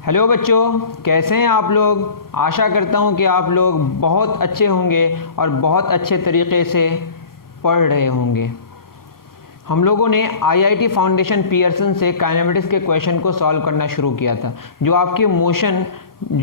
Hello बच्चों, कैसे हैं आप लोग। आशा करता हूं कि आप लोग बहुत अच्छे होंगे और बहुत अच्छे तरीके से पढ़ रहे होंगे। हम लोगों ने आईआईटी फाउंडेशन पियर्सन से काइनेमेटिक्स के क्वेश्चन को सॉल्व करना शुरू किया था। जो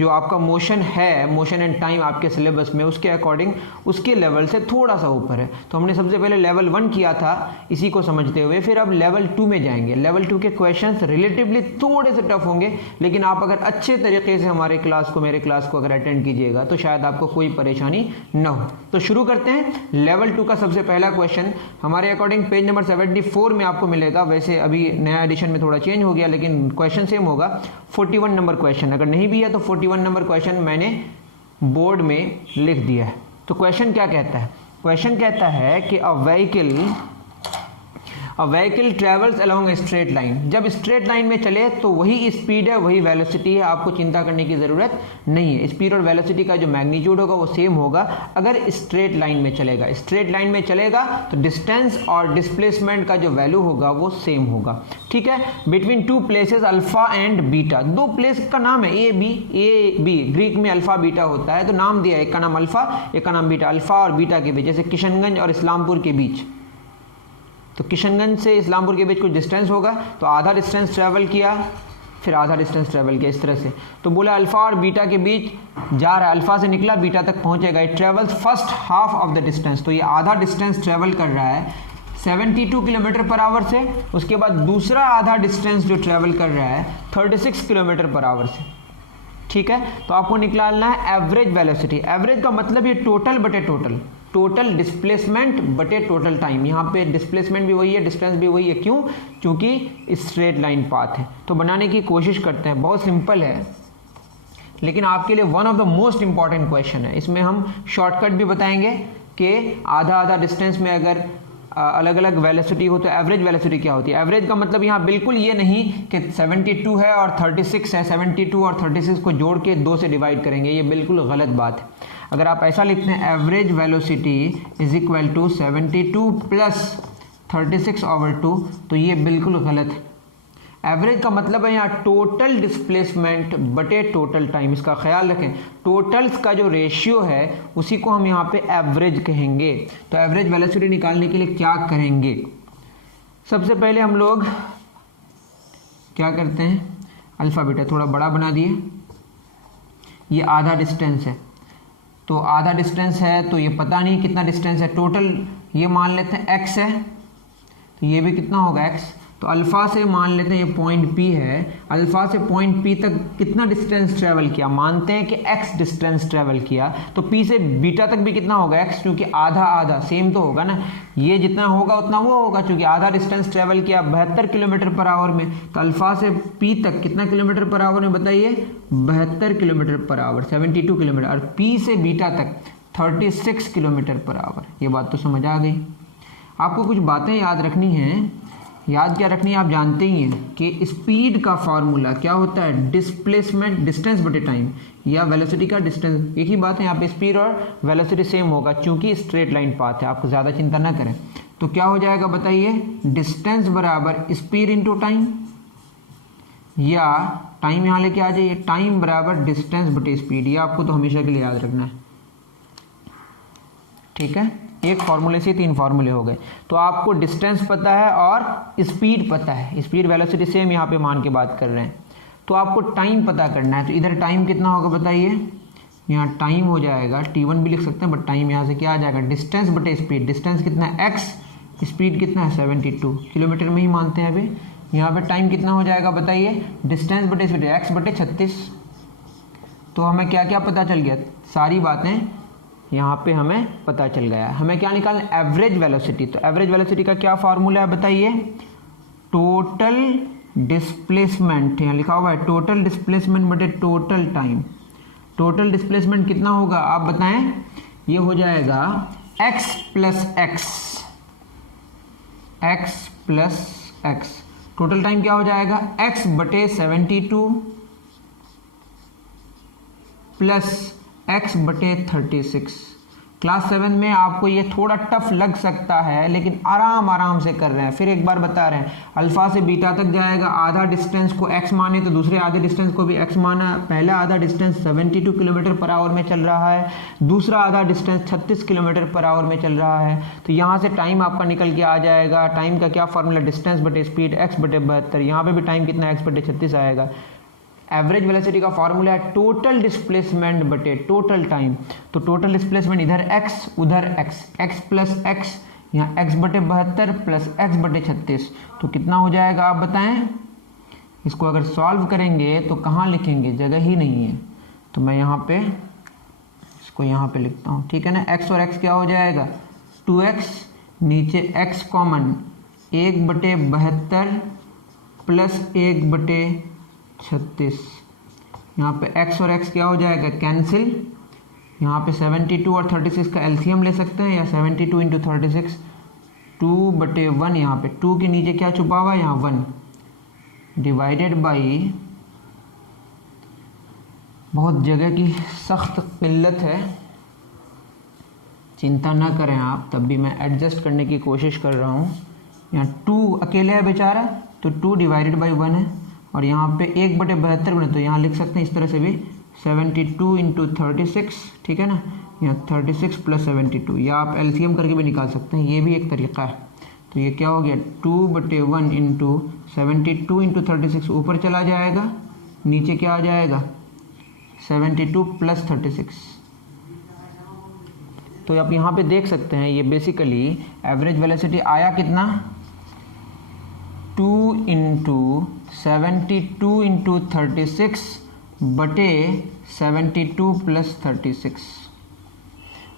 आपका मोशन है, मोशन एंड टाइम आपके सिलेबस में उसके अकॉर्डिंग उसके लेवल से थोड़ा सा ऊपर है। तो हमने सबसे पहले लेवल 1 किया था इसी को समझते हुए, फिर अब लेवल 2 में जाएंगे। लेवल 2 के क्वेश्चंस रिलेटिवली थोड़े से टफ होंगे, लेकिन आप अगर अच्छे तरीके से मेरे क्लास को अगर अटेंड कीजिएगा तो शायद आपको कोई परेशानी न हो। तो शुरू करते हैं। लेवल 2 का सबसे पहला क्वेश्चन हमारे अकॉर्डिंग पेज नंबर 74 में आपको मिलेगा। वैसे अभी नया एडिशन में थोड़ा चेंज हो गया, लेकिन क्वेश्चन सेम होगा। 41 नंबर क्वेश्चन, अगर नहीं भी है तो 41 नंबर क्वेश्चन मैंने बोर्ड में लिख दिया है। तो क्वेश्चन क्या कहता है? क्वेश्चन कहता है कि a vehicle travels along a straight line. जब स्ट्रेट लाइन में चले तो वही स्पीड है, वही वेलोसिटी है, आपको चिंता करने की ज़रूरत नहीं है। स्पीड और वेलोसिटी का जो मैग्नीट्यूड होगा वो सेम होगा अगर स्ट्रेट लाइन में चलेगा। स्ट्रेट लाइन में चलेगा तो डिस्टेंस और डिस्प्लेसमेंट का जो वैल्यू होगा वो सेम होगा। ठीक है। Between two places alpha and beta, दो प्लेस का नाम है ए बी। ग्रीक में अल्फा बीटा होता है, तो नाम दिया है, एक का नाम अल्फा, एक का नाम बीटा। अल्फा और बीटा के बीच, जैसे किशनगंज और इस्लामपुर के बीच, तो किशनगंज से इस्लामपुर के बीच कुछ डिस्टेंस होगा, तो आधा डिस्टेंस ट्रैवल किया, फिर आधा डिस्टेंस ट्रैवल किया, इस तरह से। तो बोला अल्फा और बीटा के बीच जा रहा है, अल्फा से निकला बीटा तक पहुंचेगा। It travels first half of the distance, तो ये आधा डिस्टेंस ट्रैवल कर रहा है 72 किलोमीटर पर आवर से। उसके बाद दूसरा आधा डिस्टेंस जो ट्रैवल कर रहा है 36 किलोमीटर पर आवर से। ठीक है। तो आपको निकालना है एवरेज वेलोसिटी। एवरेज का मतलब ये टोटल बटे टोटल डिस्प्लेसमेंट बटे टोटल टाइम। यहाँ पे डिस्प्लेसमेंट भी वही है, डिस्टेंस भी वही है। क्यों? क्योंकि स्ट्रेट लाइन पाथ है। तो बनाने की कोशिश करते हैं। बहुत सिंपल है, लेकिन आपके लिए one of the most important question है। इसमें हम शॉर्टकट भी बताएंगे कि आधा डिस्टेंस में अगर अलग अलग वेलोसिटी हो तो एवरेज वेलोसिटी क्या होती है। एवरेज का मतलब यहाँ बिल्कुल ये नहीं कि 72 है और 36 है, 72 और 36 को जोड़ के 2 से डिवाइड करेंगे, ये बिल्कुल गलत बात है। अगर आप ऐसा लिखते हैं average velocity is equal to 72 plus 36 over 2, तो ये बिल्कुल गलत है। एवरेज का मतलब है यहाँ टोटल डिस्प्लेसमेंट बटे टोटल टाइम। इसका ख्याल रखें, टोटल्स का जो रेशियो है उसी को हम यहाँ पे एवरेज कहेंगे। तो एवरेज वेलोसिटी निकालने के लिए क्या करेंगे? सबसे पहले हम लोग क्या करते हैं, अल्फा बीटा थोड़ा बड़ा बना दिए। ये आधा डिस्टेंस है, तो आधा डिस्टेंस है तो ये पता नहीं कितना डिस्टेंस है। टोटल ये मान लेते हैं x है, तो ये भी कितना होगा x। तो अल्फा से मान लेते हैं ये पॉइंट P है, अल्फा से पॉइंट P तक कितना डिस्टेंस ट्रेवल किया, मानते हैं कि x डिस्टेंस ट्रेवल किया, तो P से बीटा तक भी कितना होगा x, क्योंकि आधा सेम तो होगा ना, ये जितना होगा उतना वो होगा, क्योंकि आधा डिस्टेंस ट्रेवल किया 72 किलोमीटर पर आवर में। तो अल्फा से P तक कितना किलोमीटर पर आवर में बताइए, 72 किलोमीटर पर आवर, 72 किलोमीटर, और P से बीटा तक 36 किलोमीटर पर आवर। ये बात तो समझ आ गई। आपको कुछ बातें याद रखनी हैं। याद क्या रखनी है, आप जानते ही हैं कि स्पीड का फार्मूला क्या होता है, डिस्प्लेसमेंट डिस्टेंस बटे टाइम, या वेलोसिटी का डिस्टेंस। एक ही बात है, यहाँ पे स्पीड और वेलोसिटी सेम होगा क्योंकि स्ट्रेट लाइन पाथ है। आपको ज़्यादा चिंता ना करें। तो क्या हो जाएगा बताइए, डिस्टेंस बराबर स्पीड इंटू टाइम, या टाइम यहाँ लेके आ जाइए, टाइम बराबर डिस्टेंस बटे स्पीड। ये आपको तो हमेशा के लिए याद रखना है। ठीक है, एक फॉर्मूले से 3 फॉर्मूले हो गए। तो आपको डिस्टेंस पता है और स्पीड पता है, स्पीड वेलोसिटी सेम यहाँ पे मान के बात कर रहे हैं। तो आपको टाइम पता करना है। तो इधर टाइम कितना होगा बताइए, यहाँ टाइम हो जाएगा, t1 भी लिख सकते हैं, बट टाइम यहाँ से क्या आ जाएगा, डिस्टेंस बटे स्पीड। डिस्टेंस कितना है x, स्पीड कितना है 72 किलोमीटर में ही मानते हैं अभी। यहाँ पे टाइम कितना हो जाएगा बताइए, डिस्टेंस बटे स्पीड x बटे 36। तो हमें क्या क्या पता चल गया, सारी बातें यहाँ पे हमें पता चल गया। हमें क्या निकालना, एवरेज वेलोसिटी। तो एवरेज वेलोसिटी का क्या फार्मूला है बताइए, टोटल डिस्प्लेसमेंट, यहाँ लिखा हुआ है टोटल डिस्प्लेसमेंट बटे टोटल टाइम। टोटल डिस्प्लेसमेंट कितना होगा आप बताएं, ये हो जाएगा x plus x। Total time क्या हो जाएगा, x बटे 72 प्लस x बटे 36। क्लास 7 में आपको ये थोड़ा टफ लग सकता है, लेकिन आराम आराम से कर रहे हैं। फिर एक बार बता रहे हैं, अल्फा से बीटा तक जाएगा, आधा डिस्टेंस को x माने तो दूसरे आधे डिस्टेंस को भी x माना। पहला आधा डिस्टेंस 72 किलोमीटर पर आवर में चल रहा है, दूसरा आधा डिस्टेंस 36 किलोमीटर पर आवर में चल रहा है। तो यहाँ से टाइम आपका निकल के आ जाएगा। टाइम का क्या फॉर्मूला, डिस्टेंस बटे स्पीड x बटे 72। यहाँ पे भी टाइम कितना x बटे 36 आएगा। एवरेज वेलोसिटी का फॉर्मूला है टोटल डिस्प्लेसमेंट बटे टोटल टाइम। तो टोटल डिस्प्लेसमेंट इधर x उधर x प्लस x, यहाँ x बटे 72 प्लस x बटे 36। तो कितना हो जाएगा आप बताएं। इसको अगर सॉल्व करेंगे तो कहाँ लिखेंगे, जगह ही नहीं है। तो मैं यहाँ पे इसको यहाँ पे लिखता हूँ, ठीक है ना। x और x क्या हो जाएगा 2x, नीचे x कॉमन 1 बटे 72 प्लस 1 बटे 36। यहाँ पे x और x क्या हो जाएगा कैंसिल। यहाँ पे 72 और 36 का एलसीएम ले सकते हैं, या 72 इंटू 36 2 बटे 1। यहाँ पे 2 के नीचे क्या छुपा हुआ है, यहाँ 1 डिवाइडेड बाई, बहुत जगह की सख्त किल्लत है, चिंता ना करें आप, तब भी मैं एडजस्ट करने की कोशिश कर रहा हूँ। यहाँ 2 अकेले है बेचारा, तो 2 डिवाइडेड बाई 1 है, और यहाँ पे 1 बटे 72 बने, तो यहाँ लिख सकते हैं इस तरह से भी 72 इंटू 36, ठीक है ना। यहाँ 36 प्लस 72, या आप एलसीएम करके भी निकाल सकते हैं, ये भी एक तरीका है। तो ये क्या हो गया 2 बटे 1 इंटू 72 इंटू 36 ऊपर चला जाएगा, नीचे क्या आ जाएगा 72 प्लस 36। तो आप यहाँ पे देख सकते हैं, ये बेसिकली एवरेज वेलोसिटी आया कितना 2 इंटू 72 इंटू 36 बटे 72 प्लस 36।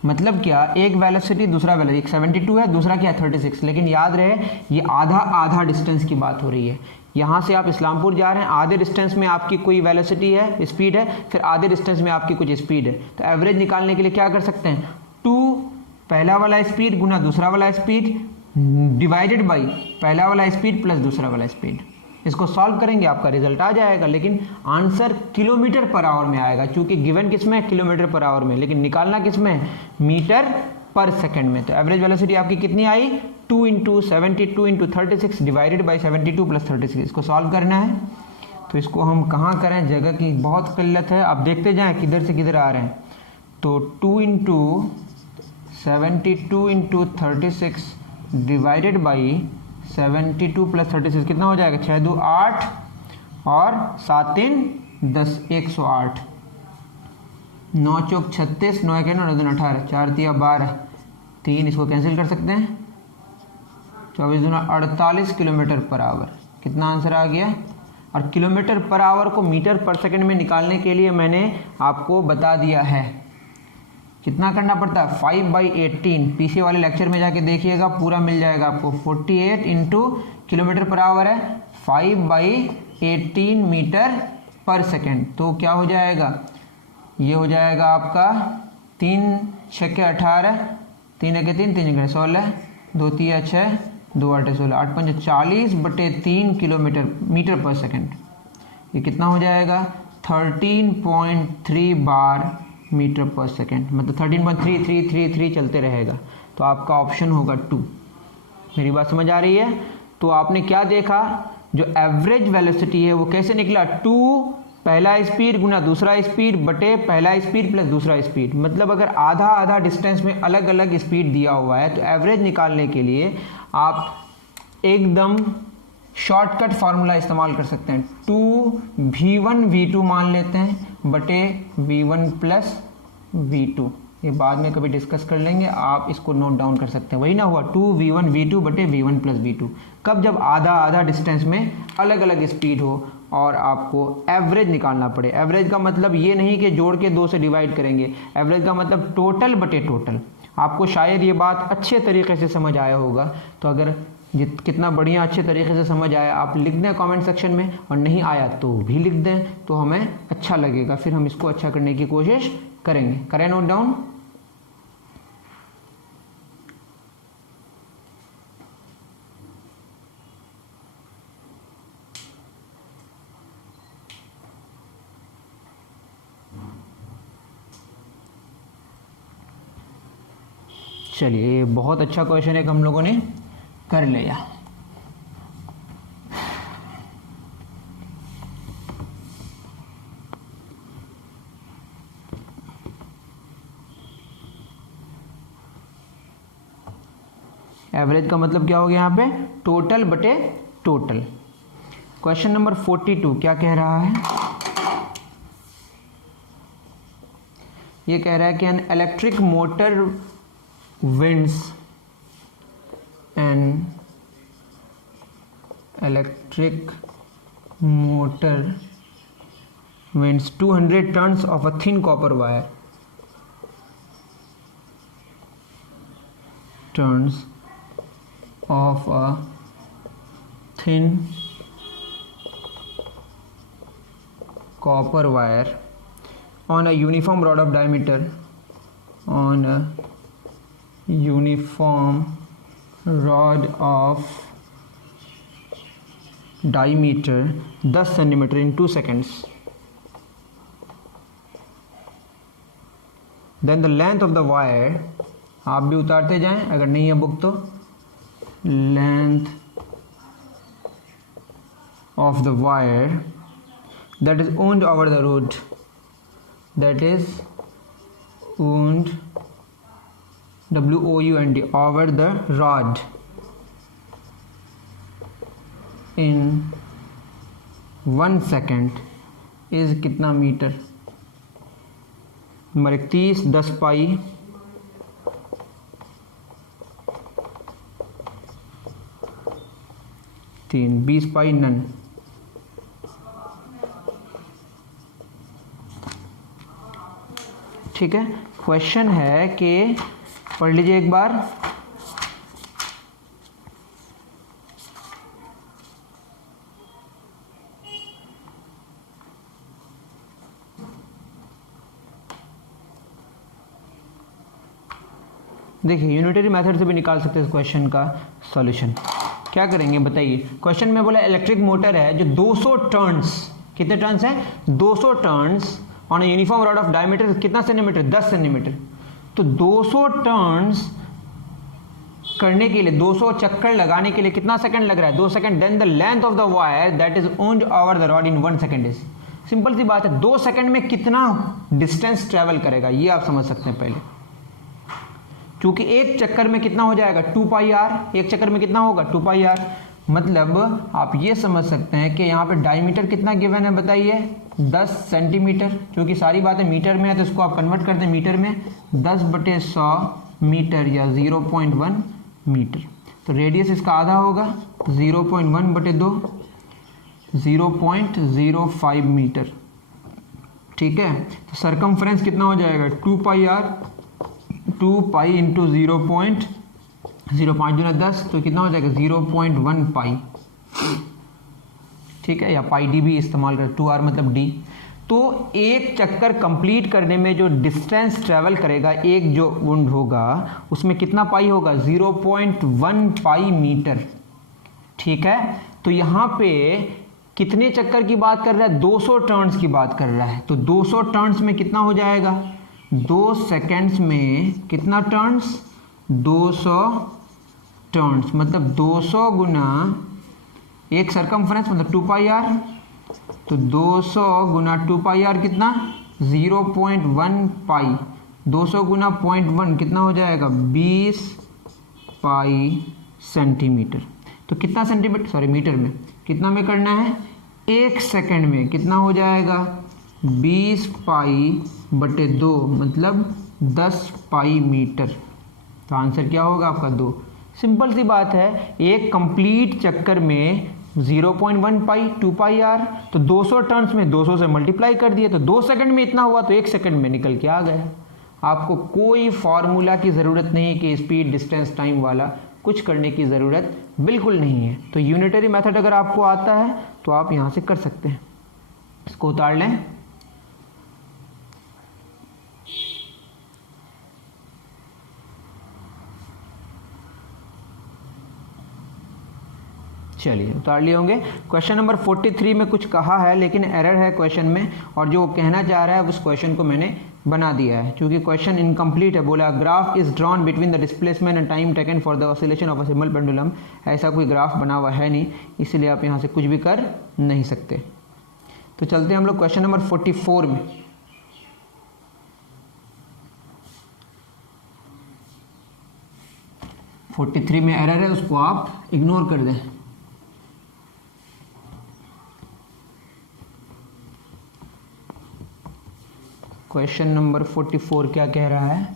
मतलब क्या, एक वेलोसिटी दूसरा वेलोसिटी, एक 72 है दूसरा क्या है 36, लेकिन याद रहे ये आधा आधा डिस्टेंस की बात हो रही है। यहाँ से आप इस्लामपुर जा रहे हैं, आधे डिस्टेंस में आपकी कोई वेलोसिटी है, स्पीड है, फिर आधे डिस्टेंस में आपकी कुछ स्पीड है। तो एवरेज निकालने के लिए क्या कर सकते हैं, 2 पहला वाला स्पीड गुना दूसरा वाला स्पीड डिवाइडेड बाई पहला वाला स्पीड प्लस दूसरा वाला स्पीड। इसको सॉल्व करेंगे आपका रिजल्ट आ जाएगा, लेकिन आंसर किलोमीटर पर आवर में आएगा, क्योंकि गिवन किस में किलोमीटर पर आवर में, लेकिन निकालना किस में मीटर पर सेकंड में। तो एवरेज वेलोसिटी आपकी कितनी आई 2 into 72 into 36 divided by 72 plus 36। इसको सॉल्व करना है, तो इसको हम कहाँ करें, जगह की बहुत किल्लत है, आप देखते जाएँ किधर से किधर आ रहे हैं। तो 2 into 72 into 36 divided by 72 plus 36 कितना हो जाएगा 6 2 8 और 7 3 10 108, 9 चौक 36, 9 के 9 9 18, 4 तिया 12, 3 इसको कैंसिल कर सकते हैं, 24 दूना 48 किलोमीटर पर आवर। कितना आंसर आ गया। और किलोमीटर पर आवर को मीटर पर सेकंड में निकालने के लिए मैंने आपको बता दिया है कितना करना पड़ता है 5/18। पीछे वाले लेक्चर में जाके देखिएगा, पूरा मिल जाएगा आपको। 48 इंटू किलोमीटर पर आवर है 5/18 मीटर पर सेकेंड। तो क्या हो जाएगा, ये हो जाएगा आपका 3 6 18, 3 1 3 3 16, 2 3 6, 2 8 16, 8 5 40/3 किलोमीटर मीटर पर सेकेंड। ये कितना हो जाएगा 13.3 बार मीटर पर सेकेंड, मतलब 13.3333 चलते रहेगा। तो आपका ऑप्शन होगा 2। मेरी बात समझ आ रही है। तो आपने क्या देखा, जो एवरेज वेलोसिटी है वो कैसे निकला 2 पहला स्पीड गुना दूसरा स्पीड बटे पहला स्पीड प्लस दूसरा स्पीड। मतलब अगर आधा आधा डिस्टेंस में अलग अलग स्पीड दिया हुआ है तो एवरेज निकालने के लिए आप एकदम शॉर्टकट फार्मूला इस्तेमाल कर सकते हैं। 2v1 v2 मान लेते हैं बटे v1 प्लस v2। ये बाद में कभी डिस्कस कर लेंगे, आप इसको नोट डाउन कर सकते हैं। वही ना हुआ 2v1 v2 बटे v1 प्लस v2। कब, जब आधा आधा डिस्टेंस में अलग अलग स्पीड हो और आपको एवरेज निकालना पड़े। एवरेज का मतलब ये नहीं कि जोड़ के 2 से डिवाइड करेंगे, एवरेज का मतलब टोटल बटे टोटल। आपको शायद ये बात अच्छे तरीके से समझ आया होगा। तो अगर कितना बढ़िया अच्छे तरीके से समझ आया आप लिख दें कमेंट सेक्शन में, और नहीं आया तो भी लिख दें, तो हमें अच्छा लगेगा, फिर हम इसको अच्छा करने की कोशिश करेंगे। करें नोट डाउन। चलिए, ये बहुत अच्छा क्वेश्चन है कि हम लोगों ने कर लिया। एवरेज का मतलब क्या हो गया यहाँ पे, टोटल बटे टोटल। क्वेश्चन नंबर 42 क्या कह रहा है, ये कह रहा है कि an electric motor winds an electric motor winds 200 tons of a thin copper wire, tons of a thin copper wire on a uniform rod of diameter, on a uniform rod of diameter 10 centimetre in 2 seconds. Then the length of the wire, आप भी उतारते जाएं अगर नहीं है book तो, length of the wire that is wound over the road, that is wound WOUND over the rod in 1 second is कितना metre. Number 31 10 पाई 3 20 पाई none. ठीक है, क्वेश्चन है कि पढ़ लीजिए एक बार। देखिए, यूनिटरी मेथड से भी निकाल सकते हैं इस क्वेश्चन का सॉल्यूशन। क्या करेंगे बताइए। क्वेश्चन में बोला इलेक्ट्रिक मोटर है जो 200 टर्न्स, कितने टर्न्स है, 200 turns on uniform rod of diameter कितना सेंटीमीटर, 10 सेंटीमीटर। तो 200 टर्न्स करने के लिए, 200 चक्कर लगाने के लिए कितना सेकंड लग रहा है, 2 second. Then the length of the wire that is wound over the rod in 1 second is, simple सी बात है, 2 सेकंड में कितना डिस्टेंस ट्रेवल करेगा ये आप समझ सकते हैं पहले। क्योंकि एक चक्कर में कितना हो जाएगा 2 पाई आर, एक चक्कर में कितना होगा 2 पाई आर। मतलब आप ये समझ सकते हैं कि यहाँ पे डायमीटर कितना गिवन है बताइए, 10 सेंटीमीटर। क्योंकि सारी बातें मीटर में है तो इसको आप कन्वर्ट कर दें मीटर में, 10/100 मीटर या 0.1 मीटर। तो रेडियस इसका आधा होगा, 0.1/2 0.05 मीटर। ठीक है, तो सरकमफ्रेंस कितना हो जाएगा 2 पाई आर, 2 पाई इंटू 0.05 गुना 10 तो कितना हो जाएगा 0.1 पाई। ठीक है, या पाई डी भी इस्तेमाल कर, 2r मतलब डी। तो एक चक्कर कंप्लीट करने में जो डिस्टेंस ट्रेवल करेगा, एक जो वुंड होगा उसमें कितना पाई होगा 0.1 पाई मीटर। ठीक है, तो यहाँ पे कितने चक्कर की बात कर रहा है, 200 टर्न्स की बात कर रहा है। तो 200 टर्न्स में कितना हो जाएगा, 2 सेकेंड्स में कितना टर्न्स, 200 टर्न्स। मतलब 200 गुना एक सरकमफ्रेंस मतलब 2 पाई आर, तो 200 गुना 2 पाई आर कितना 0.1 पाई, 200 गुना 0.1 कितना हो जाएगा 20 पाई सेंटीमीटर। तो कितना सेंटीमीटर, सॉरी मीटर में कितना में करना है, 1 सेकंड में कितना हो जाएगा 20 पाई बटे 2 मतलब 10 पाई मीटर। तो आंसर क्या होगा आपका 2। सिंपल सी बात है, एक कंप्लीट चक्कर में 0.1 पाई 2 पाई आर, तो 200 टर्न्स में 200 से मल्टीप्लाई कर दिए तो 2 सेकंड में इतना हुआ, तो 1 सेकंड में निकल के आ गया। आपको कोई फॉर्मूला की ज़रूरत नहीं है कि स्पीड डिस्टेंस टाइम वाला कुछ करने की ज़रूरत बिल्कुल नहीं है। तो यूनिटरी मेथड अगर आपको आता है तो आप यहाँ से कर सकते हैं। इसको उतार लें। चलिए उतार लिए होंगे। क्वेश्चन नंबर 43 में कुछ कहा है लेकिन एरर है क्वेश्चन में, और जो कहना चाह रहा है उस क्वेश्चन को मैंने बना दिया है, क्योंकि क्वेश्चन इनकम्प्लीट है। बोला graph is drawn between the displacement and time taken for the oscillation of a simple pendulum. ऐसा कोई ग्राफ बना हुआ है नहीं, इसलिए आप यहाँ से कुछ भी कर नहीं सकते। तो चलते हैं हम लोग क्वेश्चन नंबर 44 में। फोर्टी थ्री में एरर है, उसको आप इग्नोर कर दें। क्वेश्चन नंबर 44 क्या कह रहा है?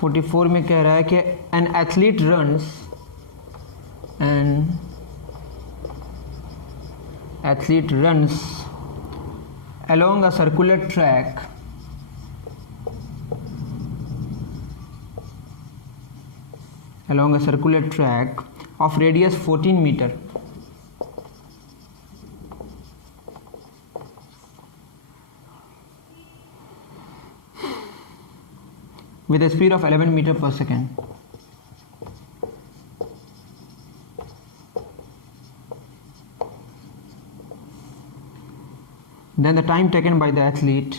44 में कह रहा है कि an athlete runs along a circular track of radius 14 meter with a speed of 11 meter per second. Then the time taken by the athlete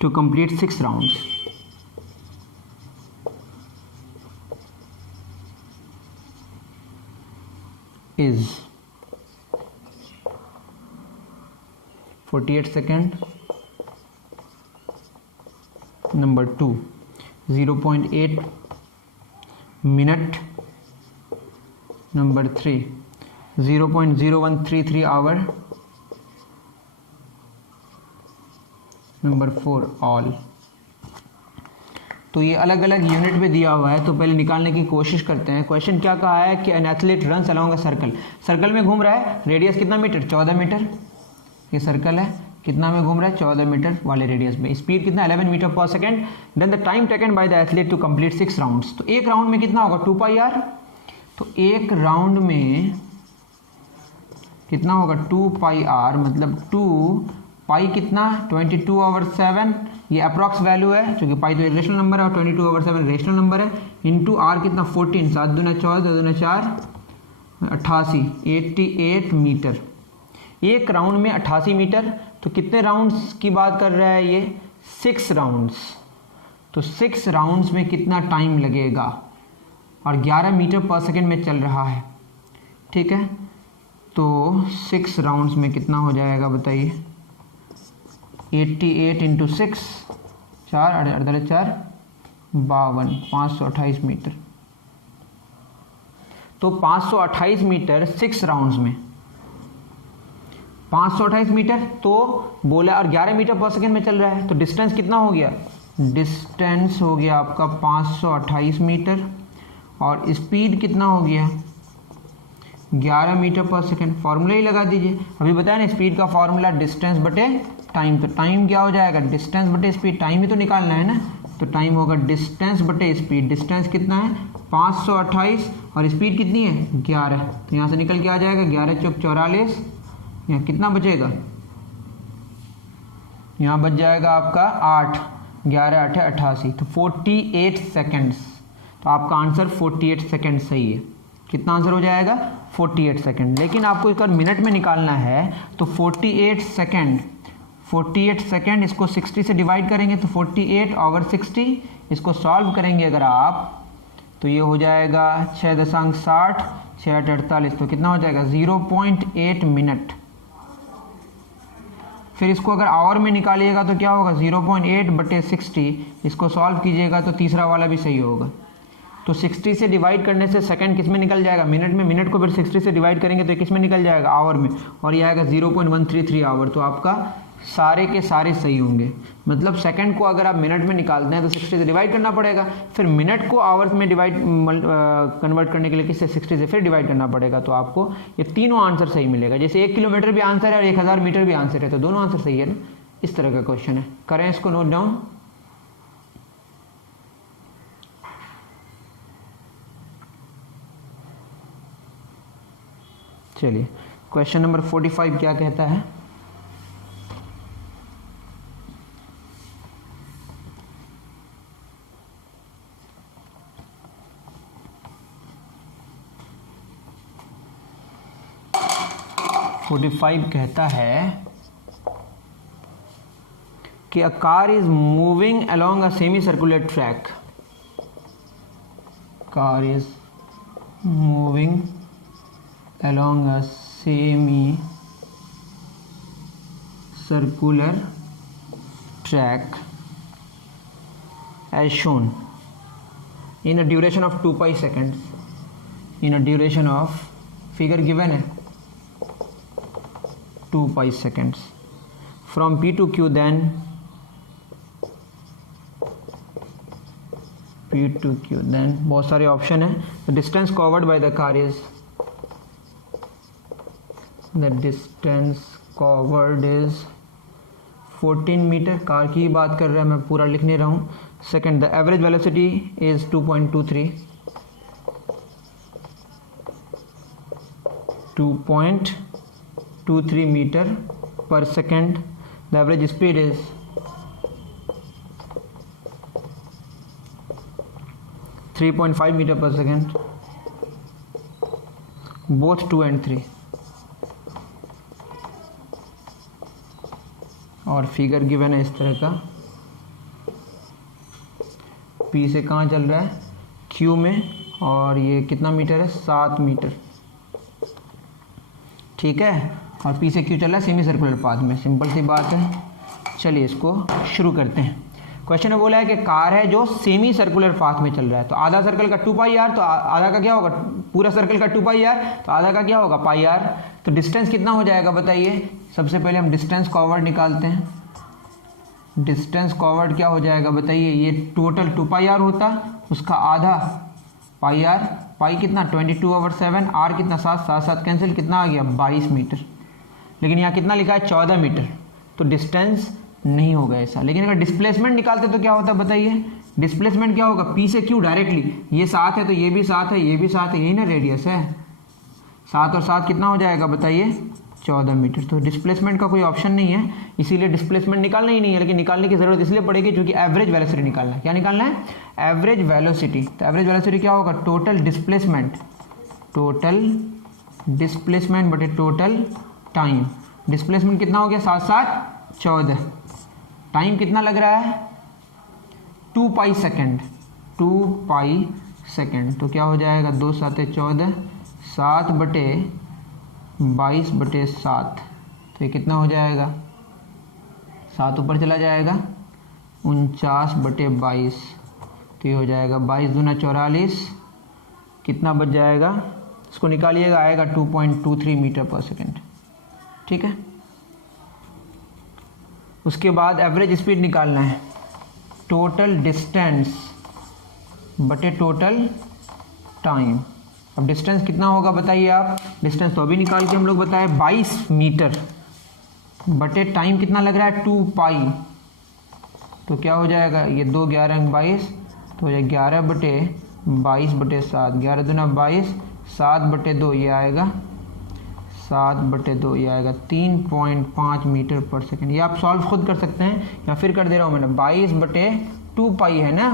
to complete 6 rounds is 48 seconds. Number 2, 0.8 minute. Number 3, 0.0133 hour. Number 4, all. तो ये अलग अलग unit में दिया हुआ है, तो पहले निकालने की कोशिश करते हैं। क्वेश्चन क्या कहा है कि an athlete runs along a circle, circle में घूम रहा है, रेडियस कितना मीटर? 14 मीटर। ये सर्कल है, कितना में घूम रहा है? 14 मीटर वाले रेडियस में। स्पीड कितना? 11 metre per second. Then the time taken by the athlete to complete 6 rounds. तो एक राउंड में कितना होगा? 2 पाई आर। तो एक राउंड में कितना होगा? 2 पाई आर, मतलब 2 पाई कितना? 22 ओवर 7। ये अप्रॉक्स वैल्यू है, क्योंकि पाई तो रेशनल नंबर है और 22 ओवर 7 रेशनल नंबर है। इंटू आर कितना? 14, 7 दूना 14, 2 दूना 4, 88, 88 मीटर। एक राउंड में 88 मीटर। तो कितने राउंड्स की बात कर रहा है ये? 6 राउंड्स। तो 6 राउंड्स में कितना टाइम लगेगा? और 11 मीटर पर सेकेंड में चल रहा है, ठीक है। तो 6 राउंड्स में कितना हो जाएगा बताइए? 88 इंटू 6, 4 48 4 52, 528 मीटर। तो 528 मीटर 6 राउंड्स में, 528 मीटर। तो बोला और 11 मीटर पर सेकेंड में चल रहा है, तो डिस्टेंस कितना हो गया? डिस्टेंस हो गया आपका 528 मीटर। और स्पीड कितना हो गया? 11 मीटर पर सेकेंड। फॉर्मूला ही लगा दीजिए, अभी बताया ना स्पीड का फॉर्मूला डिस्टेंस बटे टाइम। तो टाइम क्या हो जाएगा? डिस्टेंस बटे स्पीड, टाइम ही तो निकालना है ना। तो टाइम होगा डिस्टेंस बटे स्पीड। डिस्टेंस कितना है? 528 और स्पीड कितनी है? 11। तो यहाँ से निकल के आ जाएगा 11 चौक 44। यहाँ कितना बचेगा? यहाँ बच जाएगा आपका 8, 11 8 88, तो 48 सेकेंड्स। तो आपका आंसर 48 सेकेंड सही है। कितना आंसर हो जाएगा? 48 सेकेंड। लेकिन आपको अगर मिनट में निकालना है तो 48 सेकेंड इसको 60 से डिवाइड करेंगे तो 48 ओवर 60। इसको सॉल्व करेंगे अगर आप तो ये हो जाएगा 6.60, 6 48, तो कितना हो जाएगा? 0.8 मिनट। फिर इसको अगर आवर में निकालिएगा तो क्या होगा? 0.8 बटे 60। इसको सॉल्व कीजिएगा तो तीसरा वाला भी सही होगा। तो 60 से डिवाइड करने से सेकंड किस में निकल जाएगा? मिनट में। मिनट को फिर 60 से डिवाइड करेंगे तो किस में निकल जाएगा? आवर में। और ये आएगा 0.133 आवर। तो आपका सारे के सारे सही होंगे। मतलब सेकंड को अगर आप मिनट में निकालते हैं तो 60 से डिवाइड करना पड़ेगा, फिर मिनट को आवर्स में कन्वर्ट करने के लिए किससे? 60 से फिर डिवाइड करना पड़ेगा। तो आपको ये तीनों आंसर सही मिलेगा। जैसे 1 किलोमीटर भी आंसर है और 1000 मीटर भी आंसर है, तो दोनों आंसर सही है ना। इस तरह का क्वेश्चन है। करें इसको नोट डाउन। चलिए क्वेश्चन नंबर 45 क्या कहता है? 45 कहता है कि a car is moving along a semi circular track, car is moving along a semi circular track as shown in a duration of 2 pi seconds, in a duration of figure given है 2 pi seconds from P to Q, then P to Q, then बहुत सारे option है. The distance covered by the car is, the distance covered is 14 metre. Car की बात कर रहा है, मैं पूरा लिख नहीं रहा हूँ. Second, the average velocity is 2.23 metre per second. The average speed is 3.5 metre per second. Both 2 and 3. और फिगर गिवन है इस तरह का. P से कहाँ चल रहा है, Q में, और ये कितना मीटर है, 7 मीटर. ठीक है, और P से Q चल रहा है सेमी सर्कुलर पाथ में. सिंपल सी बात है. चलिए इसको शुरू करते हैं. क्वेश्चन में बोला है कि कार है जो सेमी सर्कुलर पाथ में चल रहा है, तो आधा सर्कल का 2 पाई आर, तो आधा का क्या होगा, पूरा सर्कल का 2 पाई आर, तो आधा का क्या होगा, पाई आर. तो डिस्टेंस कितना हो जाएगा बताइए. सबसे पहले हम डिस्टेंस कवर्ड निकालते हैं. डिस्टेंस कवर्ड क्या हो जाएगा बताइए. ये टोटल 2 पाई आर होता, उसका आधा पाई आर. पाई कितना 22/7, आर कितना 7, 7 कैंसिल, कितना आ गया 22 मीटर. लेकिन यहाँ कितना लिखा है 14 मीटर, तो डिस्टेंस नहीं होगा ऐसा. लेकिन अगर डिस्प्लेसमेंट निकालते तो क्या होता बताइए. डिस्प्लेसमेंट क्या होगा, P से Q डायरेक्टली, ये 7 है तो ये भी 7 है, ये भी 7 है, यही ना रेडियस है. 7 और 7 कितना हो जाएगा बताइए, 14 मीटर. तो डिस्प्लेसमेंट का कोई ऑप्शन नहीं है, इसीलिए डिस्प्लेसमेंट निकालना ही नहीं है. लेकिन निकालने की जरूरत इसलिए पड़ेगी क्योंकि एवरेज वेलोसिटी निकालना है. क्या निकालना है, एवरेज वेलोसिटी. तो एवरेज वेलोसिटी क्या होगा, टोटल डिस्प्लेसमेंट, टोटल डिस्प्लेसमेंट बटे टोटल टाइम. डिस्प्लेसमेंट कितना हो गया, 7 7 14. टाइम कितना लग रहा है, 2 पाई सेकेंड, 2 पाई सेकेंड. तो क्या हो जाएगा, 2 7 14, 7 बटे 22 बटे 7. तो ये कितना हो जाएगा, 7 ऊपर चला जाएगा, 49 बटे 22. तो ये हो जाएगा 22 दूना 44, कितना बच जाएगा, इसको निकालिएगा, आएगा 2.23 मीटर पर सेकेंड. ठीक है. उसके बाद एवरेज स्पीड निकालना है. टोटल डिस्टेंस बटे टोटल टाइम. अब डिस्टेंस कितना होगा बताइए आप. डिस्टेंस तो अभी निकाल के हम लोग बताए 22 मीटर बटे टाइम कितना लग रहा है 2 पाई. तो क्या हो जाएगा, ये 2 11 22, तो ये 11 बटे 22 बटे 7, 11 दूना 22, 7 बटे 2 ये आएगा, 7 बटे 2 ये आएगा 3.5 मीटर पर सेकेंड. ये आप सॉल्व खुद कर सकते हैं या फिर कर दे रहा हूँ मैंने. 22 बटे 2 पाई है ना,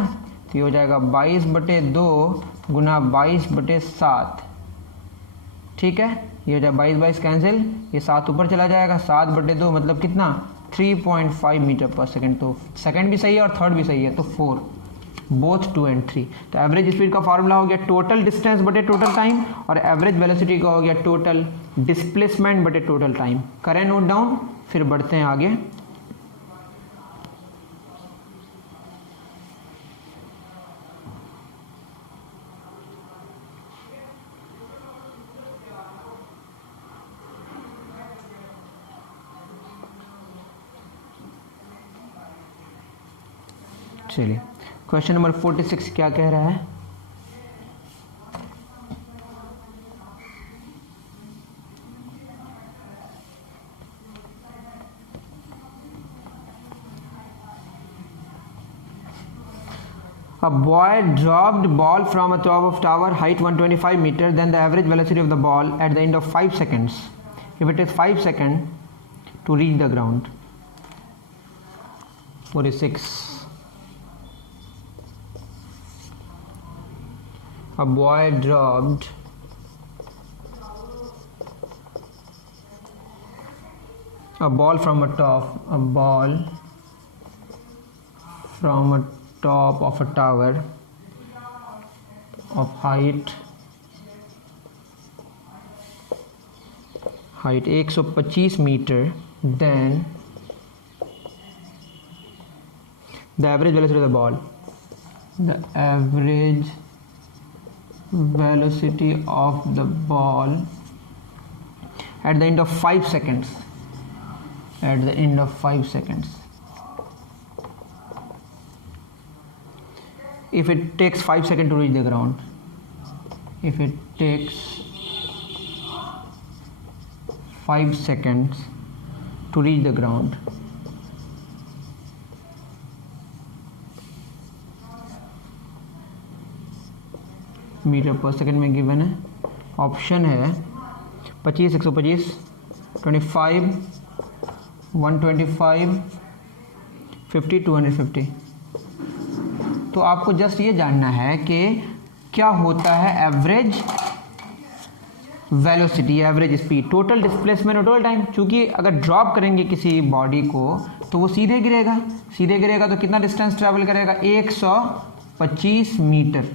तो ये हो जाएगा 22 बटे 2 गुना 22 बटे 7. ठीक है, ये हो जाएगा 22 22 कैंसिल, ये 7 ऊपर चला जाएगा, 7 बटे 2 मतलब कितना 3.5 मीटर पर सेकेंड. तो सेकेंड भी सही है और थर्ड भी सही है, तो 4, बोथ 2 and 3. तो एवरेज स्पीड का फॉर्मूला हो गया टोटल डिस्टेंस बटे टोटल टाइम, और एवरेज वेलोसिटी का हो गया टोटल डिस्प्लेसमेंट बटे टोटल टाइम. करें नोट डाउन, फिर बढ़ते हैं आगे. चलिए क्वेश्चन नंबर 46 क्या कह रहा है. A boy dropped ball from a top of tower, height 125 meter, then the average velocity of the ball at the end of 5 seconds. If it is 5 seconds to reach the ground. 46. A boy dropped a ball from a top of a tower of height 125 meter, then the average velocity of the ball, at the end of 5 seconds, if it takes 5 seconds to reach the ground, if it takes 5 seconds to reach the ground, metre per second में given है, option है 25, 125, 25, 125, 50, 250। तो आपको just ये जानना है कि क्या होता है average velocity, average speed, total displacement और टोटल टाइम। क्योंकि अगर ड्रॉप करेंगे किसी बॉडी को तो वो सीधे गिरेगा तो कितना डिस्टेंस ट्रैवल करेगा, 125 मीटर।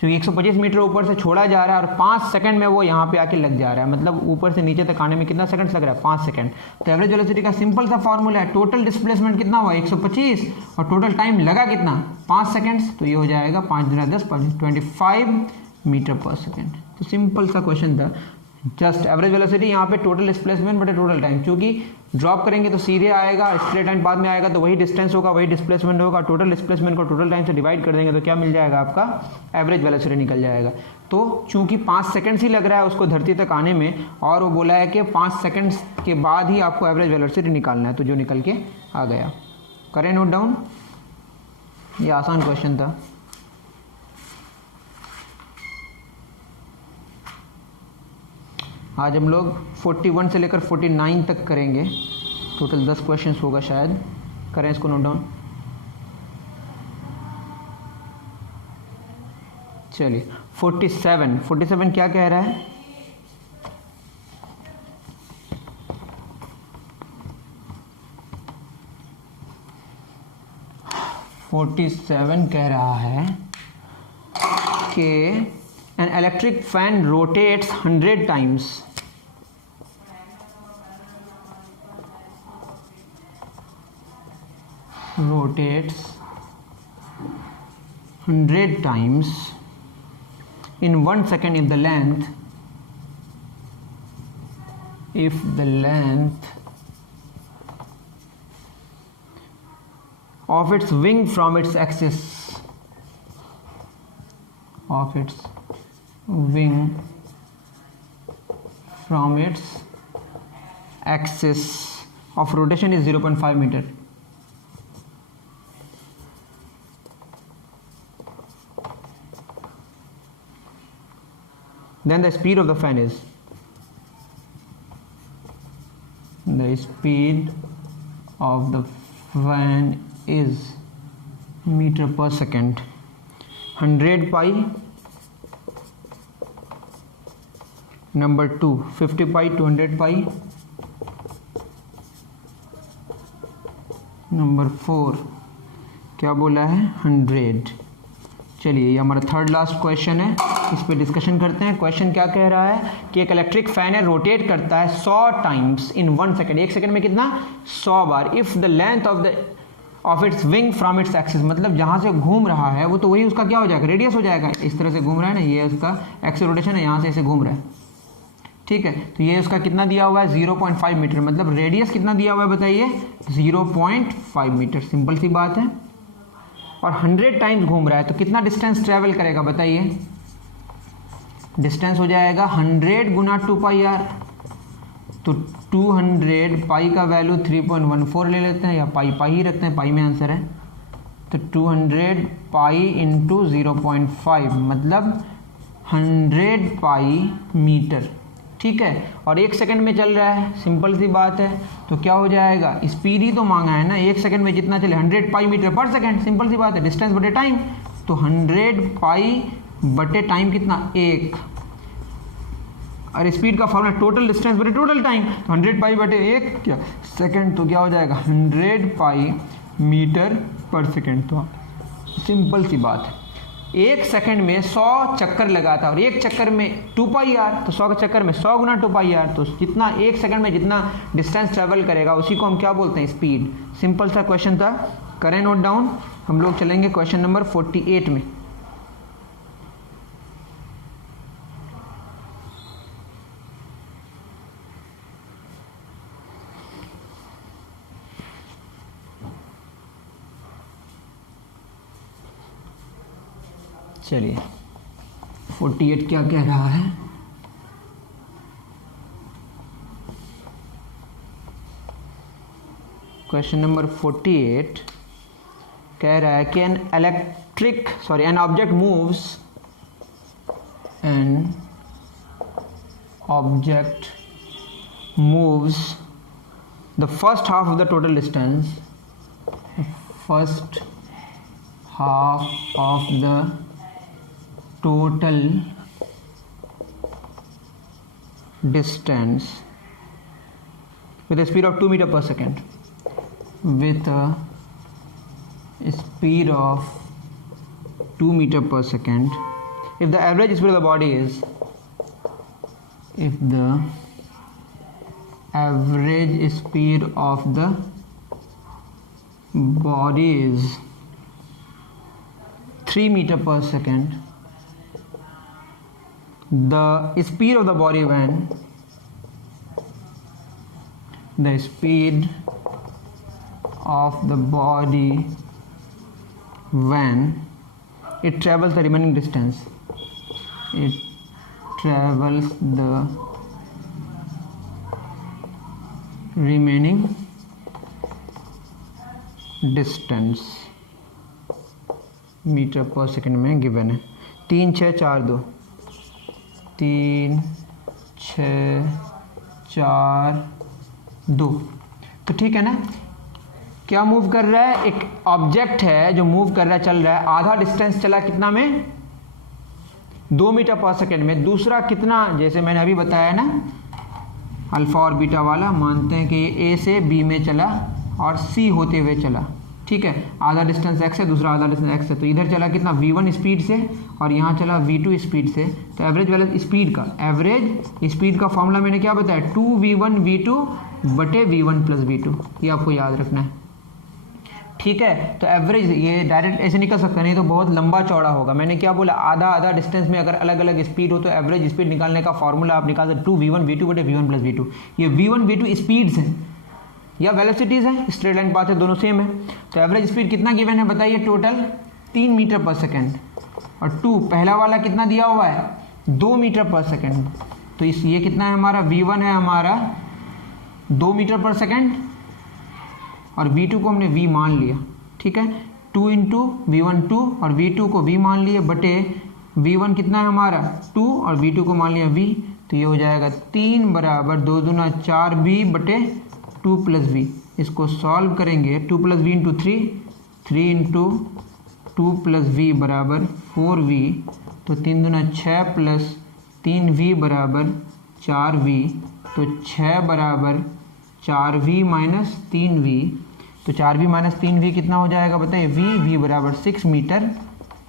क्योंकि 125 मीटर ऊपर से छोड़ा जा रहा है और 5 सेकंड में वो यहाँ पे आके लग जा रहा है, मतलब ऊपर से नीचे तक आने में कितना सेकंड लग रहा है, 5 सेकंड। तो एवरेज वेलोसिटी का सिंपल सा फॉर्मूला है, टोटल डिस्प्लेसमेंट कितना हुआ 125 और टोटल टाइम लगा कितना 5 सेकंड्स, तो ये हो जाएगा 5 × 10 25 मीटर पर सेकंड। तो सिंपल सा क्वेश्चन था, जस्ट एवरेज वेलोसिटी यहाँ पे टोटल डिस्प्लेसमेंट बटे टोटल टाइम। क्योंकि ड्रॉप करेंगे तो सीधे आएगा, स्ट्रेट लाइन बाद में आएगा तो वही डिस्टेंस होगा, वही डिस्प्लेसमेंट होगा, टोटल डिस्प्लेसमेंट को टोटल टाइम से डिवाइड कर देंगे तो क्या मिल जाएगा, आपका एवरेज वेलोसिटी निकल जाएगा। तो चूंकि 5 सेकंड्स ही लग रहा है उसको धरती तक आने में और वो बोला है कि 5 सेकंड्स के बाद ही आपको एवरेज वेलोसिटी निकालना है, तो जो निकल के आ गया। करें नोट डाउन, ये आसान क्वेश्चन था। आज हम लोग 41 से लेकर 49 तक करेंगे, टोटल 10 क्वेश्चंस होगा शायद। करें इसको नोट डाउन। चलिए 47 क्या कह रहा है, कह रहा है कि an electric fan rotates 100 times in 1 second if the length of its wing from its axis of rotation is 0.5 meter. Then the speed of the fan is meter per second, 100 pi, number 2 50 pi, 200 pi, number 4 क्या बोला है 100। चलिए ये हमारा third last question है, इस पे discussion करते हैं। क्वेश्चन क्या कह रहा है कि एक इलेक्ट्रिक फैन है, रोटेट करता है 100 टाइम्स इन 1 सेकेंड, 1 सेकेंड में कितना 100 बार। If the length of its wing from its axis, मतलब जहाँ से घूम रहा है वो तो वही उसका क्या हो जाएगा, रेडियस हो जाएगा। इस तरह से घूम रहा है ना, ये उसका एक्सिस रोटेशन है, यहाँ से ऐसे घूम रहा है, ठीक है। तो ये उसका कितना दिया हुआ है 0.5 मीटर, मतलब रेडियस कितना दिया हुआ है बताइए 0.5 मीटर, सिंपल सी बात है। और 100 टाइम्स घूम रहा है तो कितना डिस्टेंस ट्रेवल करेगा बताइए, डिस्टेंस हो जाएगा 100 × 2 पाई आर। तो 200 पाई का वैल्यू 3.14 ले लेते हैं, या पाई ही रखते हैं, पाई में आंसर है। तो 200 पाई इंटू 0.5 मतलब 100 पाई मीटर, ठीक है। और 1 सेकंड में चल रहा है, सिंपल सी बात है। तो क्या हो जाएगा, स्पीड ही तो मांगा है ना, 1 सेकंड में जितना चले 100 पाई मीटर पर सेकंड, सिंपल सी बात है, डिस्टेंस बटे टाइम। तो 100 पाई बटे टाइम कितना 1, और स्पीड का फॉर्मूला टोटल डिस्टेंस बटे टोटल टाइम, 100 पाई बटे 1 क्या सेकंड, तो क्या हो जाएगा 100 पाई मीटर पर सेकंड। तो सिंपल सी बात है, एक सेकंड में 100 चक्कर लगाता और एक चक्कर में 2 पाई आर, तो 100 के चक्कर में 100 गुना 2 पाई आर, तो जितना एक सेकंड में जितना डिस्टेंस ट्रेवल करेगा उसी को हम क्या बोलते हैं, स्पीड। सिंपल सा क्वेश्चन था, करें नोट डाउन। हम लोग चलेंगे क्वेश्चन नंबर 48 में। चलिए 48 क्या कह रहा है, क्वेश्चन नंबर 48 कह रहा है कि an object moves the first half of the total distance, first half of the total distance with a speed of 2 meter per second, with a speed of 2 meter per second, if the average speed of the body is, if the average speed of the body is 3 meter per second, the speed of the body when the speed of the body when it travels the remaining distance, it travels the remaining distance metre per second में given है। 3 6 4 2 3 6 4 2, तो ठीक है ना। क्या move कर रहा है, एक ऑब्जेक्ट है जो मूव कर रहा है, चल रहा है, आधा डिस्टेंस चला कितना में, 2 मीटर पर सेकंड में। दूसरा कितना, जैसे मैंने अभी बताया ना अल्फा और बीटा वाला, मानते हैं कि ये ए से बी में चला और सी होते हुए चला, ठीक है। आधा डिस्टेंस x है, दूसरा आधा डिस्टेंस x है, तो इधर चला कितना v1 स्पीड से और यहाँ चला v2 स्पीड से। तो एवरेज वाला स्पीड का फॉर्मूला मैंने क्या बताया, 2v1 v2 बटे v1 प्लस v2, ये आपको याद रखना है, ठीक है। तो एवरेज ये डायरेक्ट ऐसे निकल सकता नहीं तो बहुत लंबा चौड़ा होगा। मैंने क्या बोला, आधा डिस्टेंस में अगर अलग अलग स्पीड हो तो एवरेज स्पीड निकालने का फॉर्मूला आप निकाल सकते 2v1 v2 बटे v1 प्लस v2। ये v1 v2 स्पीड्स हैं या वेलोसिटीज़ हैं, स्ट्रेट लाइन पाथ है, दोनों सेम है। तो एवरेज स्पीड कितना गिवन है बताइए, टोटल 3 मीटर पर सेकेंड, और 2 पहला वाला कितना दिया हुआ है 2 मीटर पर सेकेंड। तो इस ये कितना है हमारा, v1 है हमारा 2 मीटर पर सेकेंड और v2 को हमने v मान लिया, ठीक है। 2 इंटू v1 2 और v2 को v मान लिए बटे v1 कितना है हमारा 2 और v2 को मान लिया v, तो ये हो जाएगा 3 बराबर 2 दूना 4v बटे 2 प्लस v। इसको सॉल्व करेंगे, 2 plus v into 3 into 2 plus v बराबर 4v, तो 3 दूना 6 प्लस 3v बराबर 4v, तो 6 बराबर 4v माइनस 3v, तो 4v माइनस 3v कितना हो जाएगा बताइए, v बराबर 6 मीटर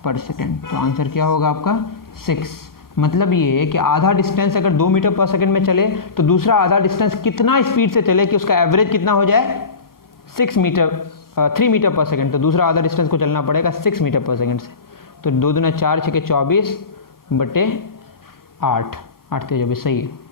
पर सेकेंड। तो आंसर क्या होगा आपका 6। मतलब ये है कि आधा डिस्टेंस अगर 2 मीटर पर सेकंड में चले तो दूसरा आधा डिस्टेंस कितना स्पीड से चले कि उसका एवरेज कितना हो जाए 3 मीटर पर सेकंड। तो दूसरा आधा डिस्टेंस को चलना पड़ेगा 6 मीटर पर सेकंड से। तो 2 दूना 4 6 24 बटे 8 8 24 सही है।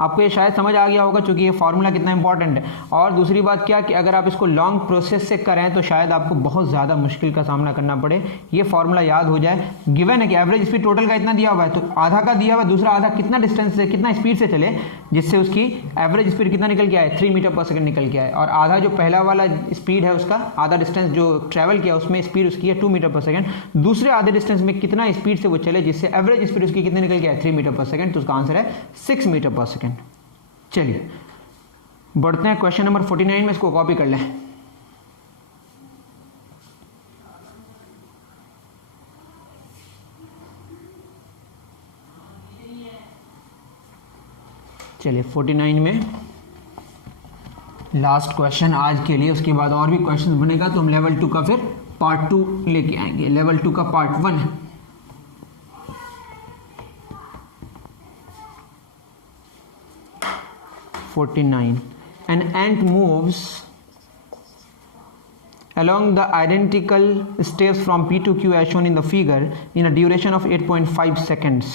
आपको ये शायद समझ आ गया होगा क्योंकि ये फार्मूला कितना इंपॉर्टेंट है। और दूसरी बात क्या कि अगर आप इसको लॉन्ग प्रोसेस से करें तो शायद आपको बहुत ज़्यादा मुश्किल का सामना करना पड़े। ये फार्मूला याद हो जाए। गिवन है कि एवरेज स्पीड टोटल का इतना दिया हुआ है, तो आधा का दिया हुआ है, दूसरा आधा कितना डिस्टेंस से कितना स्पीड से चले जिससे उसकी एवरेज स्पीड कितना निकल के आए 3 मीटर पर सेकंड निकल के आए। और आधा जो पहला वाला स्पीड है उसका आधा डिस्टेंस जो ट्रैवल किया उसमें स्पीड उसकी है 2 मीटर पर सेकंड। दूसरे आधे डिस्टेंस में कितना स्पीड से वो चले जिससे एवरेज स्पीड उसकी कितनी निकल के आए 3 मीटर पर सेकंड। तो उसका आंसर है 6 मीटर पर सेकंड। चलिए बढ़ते हैं क्वेश्चन नंबर 49 में, इसको कॉपी कर लें। चलिए 49 में लास्ट क्वेश्चन आज के लिए, उसके बाद और भी क्वेश्चन बनेगा तो हम लेवल 2 का फिर पार्ट 2 लेके आएंगे। लेवल 2 का पार्ट 1 है। An ant moves along the identical steps from P to Q as shown in the figure in a duration of 8.5 seconds.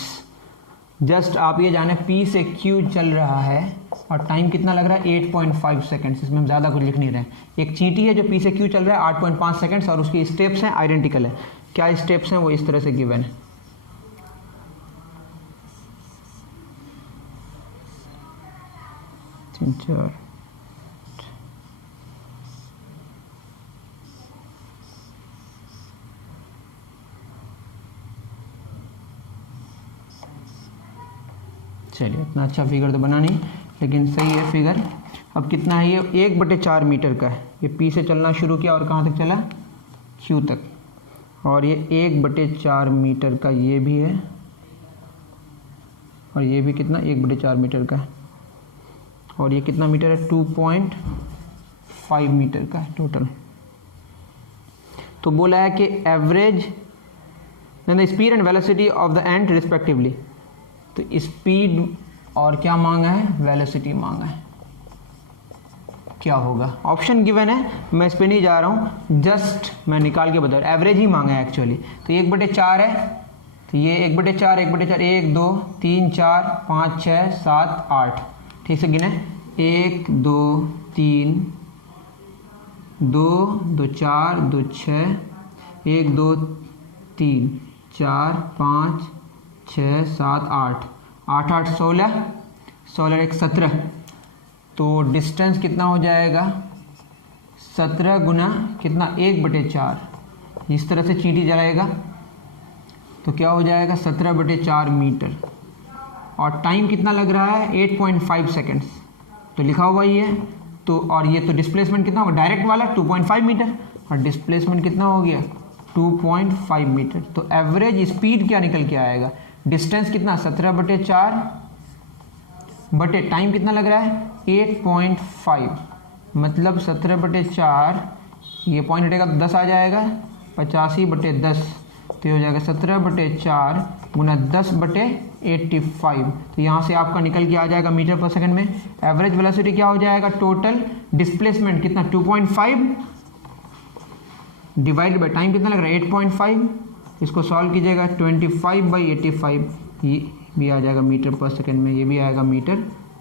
Just आप ये जाने P से Q चल रहा है और टाइम कितना लग रहा है 8.5 सेकेंड्स। इसमें हम ज़्यादा कुछ लिख नहीं रहे हैं। एक चींटी है जो P से Q चल रहा है 8.5 सेकेंड्स और उसकी स्टेप्स हैं आइडेंटिकल है। क्या स्टेप्स हैं वो इस तरह से गिवन है। चलिए इतना अच्छा फिगर तो बना नहीं, लेकिन सही है फिगर। अब कितना है ये 1/4 मीटर का है। ये P से चलना शुरू किया और कहाँ तक चला Q तक, और ये 1/4 मीटर का ये भी है और ये भी कितना 1/4 मीटर का है, और ये कितना मीटर है 2.5 मीटर का है टोटल। तो बोला है कि average the speed and velocity of the ant respectively. तो स्पीड और क्या मांगा है, वेलोसिटी मांगा है। क्या होगा, ऑप्शन गिवन है, मैं इस पर नहीं जा रहा हूँ, जस्ट मैं निकाल के बता रहा हूँ। एवरेज ही मांगा है एक्चुअली। तो 1/4 है, तो ये 1/4 1/4 1 2 3 4 5 6 7 8, ठीक से गिने 1 2 3 2 2 4 2 6 1 2 3 4 5 6 7 8 8 8 16 16 1 17। तो डिस्टेंस कितना हो जाएगा 17 गुना कितना 1/4। इस तरह से चींटी जलाएगा तो क्या हो जाएगा 17/4 मीटर। और टाइम कितना लग रहा है 8.5 सेकेंड्स। तो लिखा हुआ ही है। तो और ये तो डिस्प्लेसमेंट कितना होगा डायरेक्ट वाला 2.5 मीटर, और डिस्प्लेसमेंट कितना हो गया 2.5 मीटर। तो एवरेज स्पीड क्या निकल के आएगा, डिस्टेंस कितना 17/4 बटे टाइम कितना लग रहा है 8.5, मतलब 17/4, ये पॉइंट हटेगा तो 10 आ जाएगा 85/10। तो ये हो जाएगा 17/4 गुना 10/85। तो यहाँ से आपका निकल के आ जाएगा मीटर पर सेकंड में। एवरेज वेलोसिटी क्या हो जाएगा, टोटल डिस्प्लेसमेंट कितना 2.5 डिवाइड बाई टाइम कितना लग रहा है 8.5। इसको सॉल्व कीजिएगा 25/85, ये भी आ जाएगा मीटर पर सेकंड में, ये भी आएगा मीटर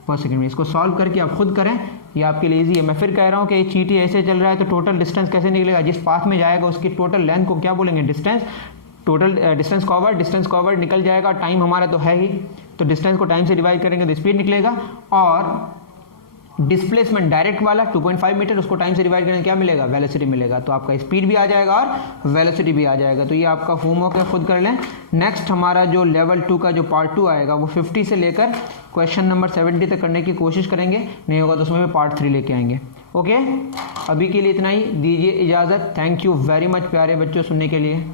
पर सेकंड में। इसको सॉल्व करके आप खुद करें, ये आपके लिए ईजी है। मैं फिर कह रहा हूँ कि चींटी ऐसे चल रहा है तो टोटल डिस्टेंस कैसे निकलेगा, जिस पाथ में जाएगा उसकी टोटल लेंथ को क्या बोलेंगे डिस्टेंस, टोटल डिस्टेंस कवर्ड निकल जाएगा। टाइम हमारा तो है ही, तो डिस्टेंस को टाइम से डिवाइड करेंगे तो स्पीड निकलेगा। और डिस्प्लेसमेंट डायरेक्ट वाला 2.5 मीटर, उसको टाइम से डिवाइड करेंगे क्या मिलेगा, वेलोसिटी मिलेगा। तो आपका स्पीड भी आ जाएगा और वेलोसिटी भी आ जाएगा। तो ये आपका होमवर्क है, खुद कर लें। नेक्स्ट हमारा जो लेवल 2 का जो पार्ट 2 आएगा वो 50 से लेकर क्वेश्चन नंबर 70 तक करने की कोशिश करेंगे, नहीं होगा तो उसमें भी पार्ट 3 लेके आएंगे। ओके, अभी के लिए इतना ही, दीजिए इजाज़त। थैंक यू वेरी मच प्यारे बच्चों सुनने के लिए।